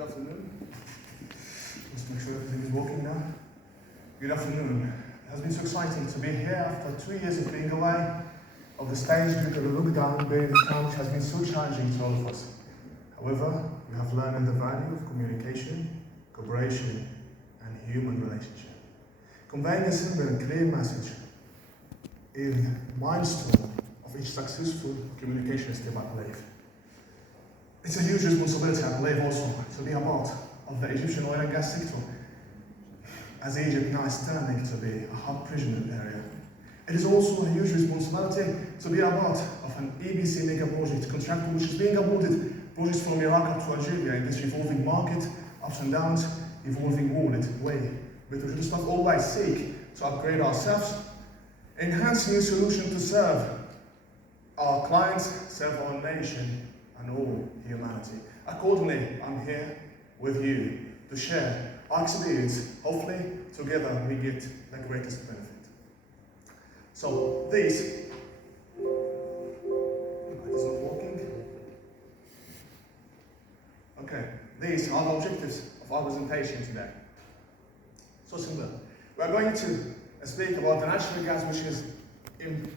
Good afternoon. Let's make sure everything is working now. Good afternoon. It has been so exciting to be here after 2 years of being away of the stage due to the lockdown during the time which has been so challenging to all of us. However, we have learned the value of communication, cooperation, and human relationship. Conveying a simple and clear message is the milestone of each successful communication step, I believe. It's a huge responsibility, I believe, also to be a part of the Egyptian oil and gas sector, as Egypt now is standing to be a hub prisoner area. It is also a huge responsibility to be a part of an EBC mega project contractor which is being awarded projects from Iraq up to Algeria in this evolving market, ups and downs, evolving world way. But we should not always seek to upgrade ourselves, enhance new solutions to serve our clients, serve our nation, and all humanity. Accordingly, I'm here with you to share our experience. Hopefully, together we get the greatest benefit. So, this is not working. Okay, these are the objectives of our presentation today. So simple. We are going to speak about the natural gas which is in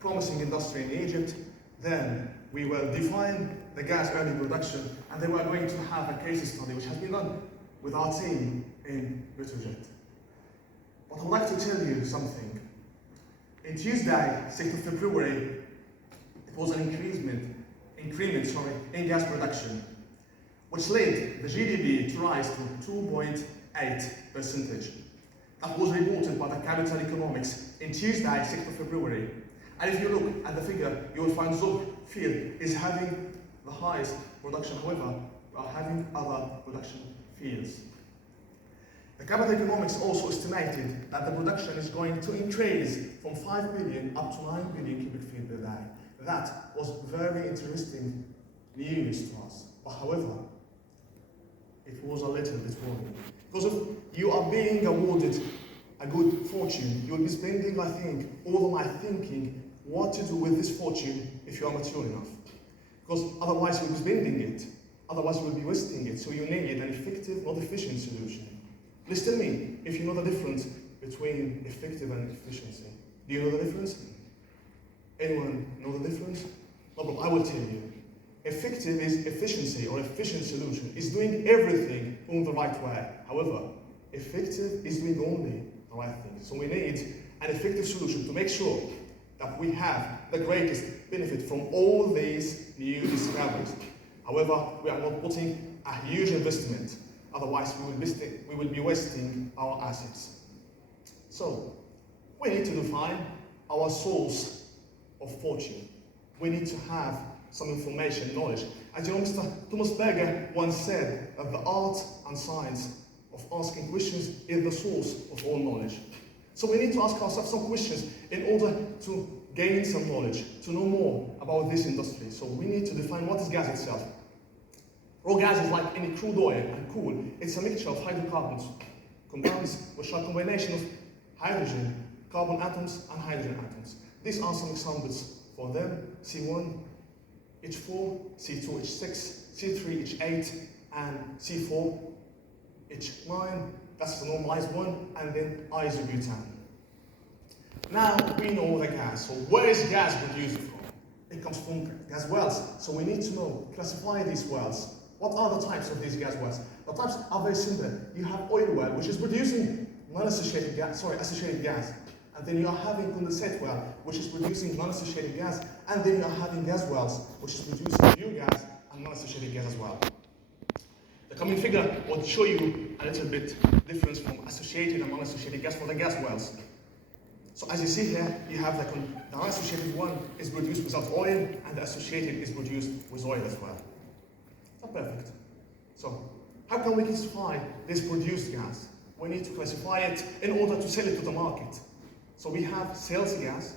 promising industry in Egypt. Then we will define the gas early production, and then we are going to have a case study which has been done with our team in Nicosia. But I would like to tell you something. In Tuesday, 6th of February, it was an increment in gas production, which led the GDP to rise to 2.8%. That was reported by the Capital Economics in Tuesday, 6th of February. And if you look at the figure, you will find Zug field is having the highest production. However, we are having other production fields. The Capital Economics also estimated that the production is going to increase from 5 billion up to 9 billion cubic feet per day. That was very interesting news to us. But however, it was a little bit worrying. Because if you are being awarded a good fortune, you will be spending, I think, all of my thinking what to do with this fortune if you are mature enough. Because otherwise you will be spending it, otherwise you will be wasting it. So you need an effective, not efficient solution. Please tell me if you know the difference between effective and efficiency. Do you know the difference? Anyone know the difference? No, but I will tell you. Effective is efficiency or efficient solution, is doing everything in the right way. However, effective is doing only the right thing. So we need an effective solution to make sure that we have the greatest benefit from all these new discoveries. However, we are not putting a huge investment, otherwise we will be wasting our assets. So, we need to define our source of fortune. We need to have some information, knowledge. As you know, Mr. Thomas Berger once said that the art and science of asking questions is the source of all knowledge. So we need to ask ourselves some questions in order to gain some knowledge, to know more about this industry. So we need to define what is gas itself. Raw gas is like any crude oil and coal. It's a mixture of hydrocarbons, compounds which are a combination of hydrogen, carbon atoms, and hydrogen atoms. These are some examples for them: C1, H4, C2, H6, C3, H8, and C4, H9. That's the normalized one, and then isobutane. Now we know the gas. So where is gas produced from? It comes from gas wells. So we need to know, classify these wells. What are the types of these gas wells? The types are very simple. You have oil well, which is producing associated gas. And then you are having condensate well, which is producing non-associated gas. And then you are having gas wells, which is producing pure gas and non-associated gas as well. The coming figure will show you a little bit difference from associated and non-associated gas for the gas wells. So as you see here, you have the non-associated one is produced without oil, and the associated is produced with oil as well. Not perfect. So how can we classify this produced gas? We need to classify it in order to sell it to the market. So we have sales gas,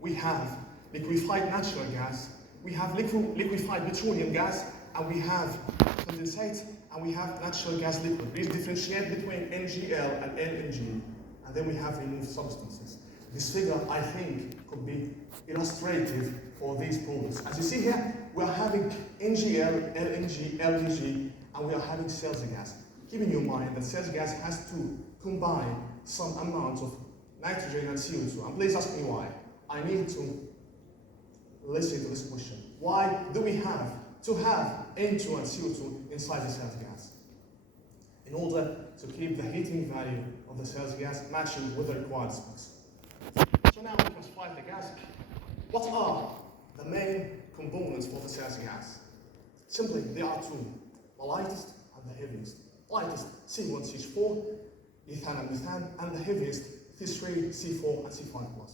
we have liquefied natural gas, we have liquefied petroleum gas, and we have condensate, and we have natural gas liquid. Please differentiate between NGL and LNG. And then we have removed substances. this figure, I think, could be illustrative for these products. As you see here, we are having NGL, LNG, LNG, and we are having sales gas. Keep in your mind that sales gas has to combine some amount of nitrogen and CO2. And please ask me why. I need to listen to this question. Why do we have to have N2 and CO2 inside the sales gas? In order to keep the heating value of the sales gas matching with the required specs. So now we classify the gas. What are the main components for the sales gas? Simply, there are two, the lightest and the heaviest. Lightest, C1, CH4, ethane and methane, and the heaviest, C3, C4, and C5+.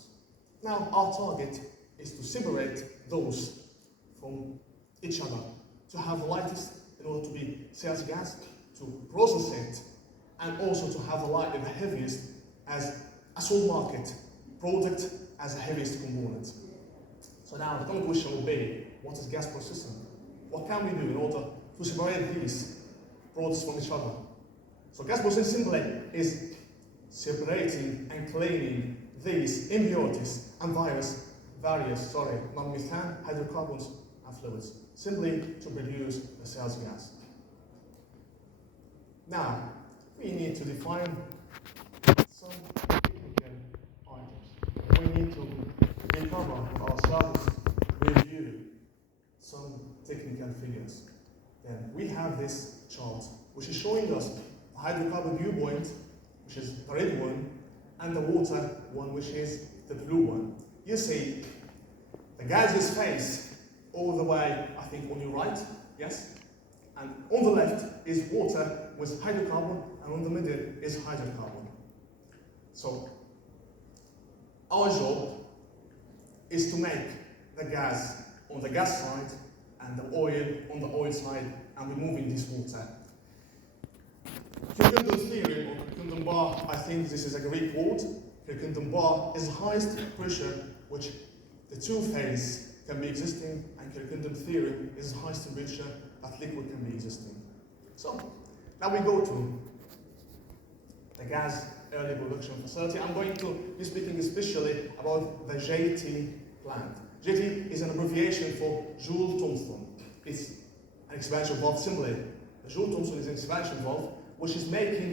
Now, our target is to separate those from each other, to have the lightest in order to be sales gas, to process it, and also to have the heaviest as a sold market product as the heaviest component. So now the common question will be, what is gas processing? What can we do in order to separate these products from each other? So gas processing simply is separating and cleaning these impurities and various non-methane, hydrocarbons and fluids, simply to produce the sales gas. Now, we need to define some technical items. We need to recover ourselves, review some technical figures. Then we have this chart, which is showing us the hydrocarbon dew point, which is the red one, and the water one, which is the blue one. You see, the gaseous phase all the way, I think, on your right, yes? And on the left is water with hydrocarbon, and on the middle is hydrocarbon. So, our job is to make the gas on the gas side and the oil on the oil side, and removing this water. Kirkundum theory, or Kirkundum bar, I think this is a Greek word. Kirkundum bar is the highest pressure which the two-phase can be existing, and Kirkundum theory is the highest temperature that liquid can be existing. So, now we go to the gas early production facility. I'm going to be speaking especially about the JT plant. JT is an abbreviation for Joule-Thomson. It's an expansion valve simply. The Joule-Thomson is an expansion valve which is making